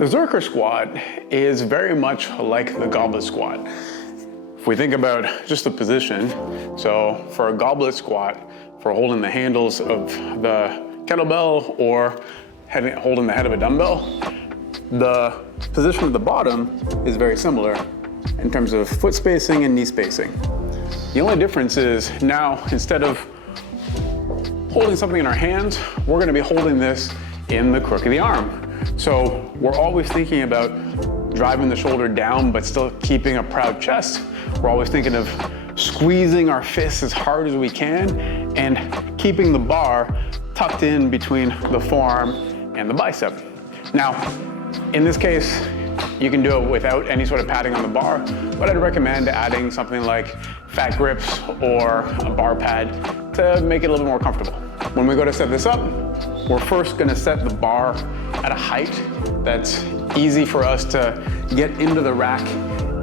The Zercher squat is very much like the goblet squat. If we think about just the position, so for a goblet squat, for holding the handles of the kettlebell or holding the head of a dumbbell, the position at the bottom is very similar in terms of foot spacing and knee spacing. The only difference is now, instead of holding something in our hands, we're going to be holding this in the crook of the arm. So we're always thinking about driving the shoulder down but still keeping a proud chest. We're always thinking of squeezing our fists as hard as we can and keeping the bar tucked in between the forearm and the bicep. Now, in this case, you can do it without any sort of padding on the bar, but I'd recommend adding something like fat grips or a bar pad to make it a little more comfortable. When we go to set this up, we're first gonna set the bar at a height that's easy for us to get into the rack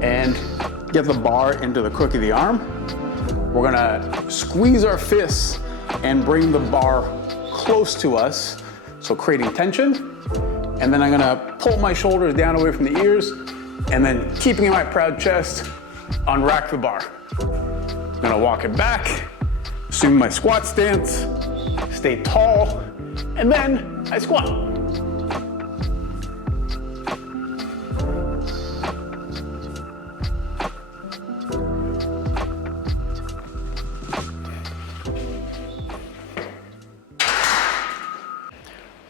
and get the bar into the crook of the arm. We're gonna squeeze our fists and bring the bar close to us, so creating tension. And then I'm gonna pull my shoulders down away from the ears, and then keeping in my proud chest, unrack the bar. I'm gonna walk it back, assume my squat stance, stay tall, and then I squat.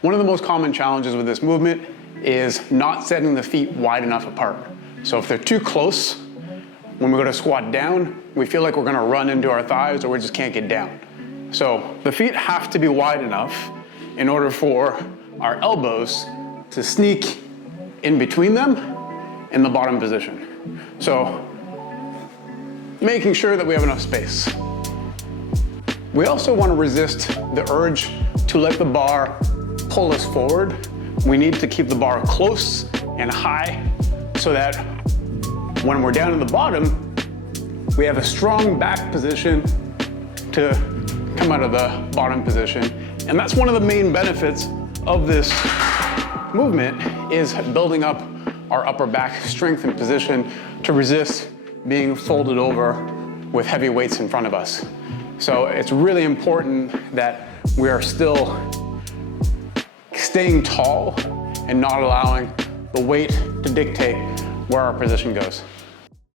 One of the most common challenges with this movement is not setting the feet wide enough apart. So if they're too close, when we go to squat down, we feel like we're gonna run into our thighs or we just can't get down. So the feet have to be wide enough in order for our elbows to sneak in between them in the bottom position. So making sure that we have enough space. We also want to resist the urge to let the bar pull us forward. We need to keep the bar close and high so that when we're down in the bottom, we have a strong back position to come out of the bottom position. And that's one of the main benefits of this movement, is building up our upper back strength and position to resist being folded over with heavy weights in front of us. So it's really important that we are still staying tall and not allowing the weight to dictate where our position goes.